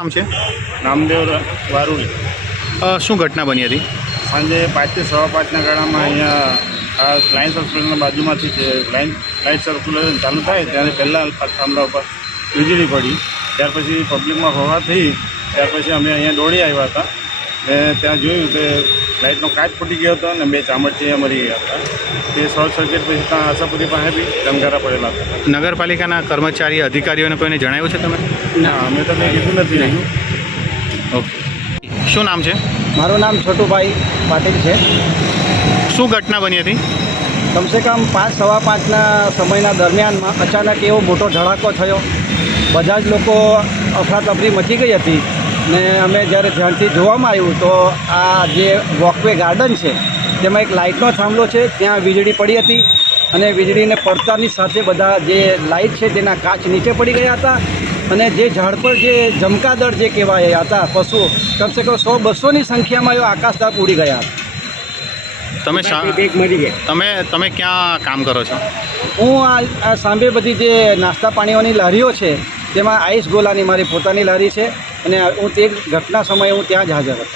નામ છે? નામદેવ વારુલ. શું ઘટના બની હતી? સાંજે 5 થી 5:15 ગાળામાં અહીંયા આ લાઇન્સ હોસ્પિટલના બાજુમાંથી જે લાઇટ સર્ક્યુલેશન ચાલુ થાય ત્યારે પહેલાં થાંભલા ઉપર વીજળી પડી. ત્યાર પછી પબ્લિકમાં હોવા થઈ. ત્યાર પછી અમે અહીંયા દોડી આવ્યા હતા ને ત્યાં જોયું કે લાઇટનો કાચ ફૂટી ગયો હતો અને 2 ચામડચીયા મરી ગયા હતા. તે શોર્ટ સર્કિટ પછી ત્યાં આશાપુરી પાસે બી દમગારા પડેલા હતા. નગરપાલિકાના કર્મચારી અધિકારીઓને કોઈને જણાવ્યું છે તમે? ના, અમે તો કંઈ કીધું નથી રહ્યું. ઓકે, શું નામ છે? મારું નામ છોટુભાઈ પાટીલ છે. શું ઘટના બની હતી? કમસે કમ 5-5:15ના સમયના દરમિયાનમાં અચાનક એવો મોટો ધડાકો થયો. બધા જ લોકો અફરાતફરી મચી ગઈ હતી ને અમે જ્યારે ધ્યાનથી જોવામાં આવ્યું તો આ જે વોકવે ગાર્ડન છે તેમાં એક લાઇટનો થાંભલો છે, ત્યાં વીજળી પડી હતી અને વીજળીને પડતાની સાથે બધા જે લાઇટ છે તેના કાચ નીચે પડી ગયા હતા અને જે ઝાડ પર જે જમકાદળ જે કહેવાય હતા પશુઓ, કમસે કમ 100-200ની સંખ્યામાં એવા આકાશતાપ ઉડી ગયા હતા. તમે ક્યાં કામ કરો છો? હું આ સાંભે બધી જે નાસ્તા પાણીઓની લારીઓ છે તેમાં આઈસ ગોલાની મારી પોતાની લારી છે અને હું તે ઘટના સમયે હું ત્યાં જ હાજર હતો.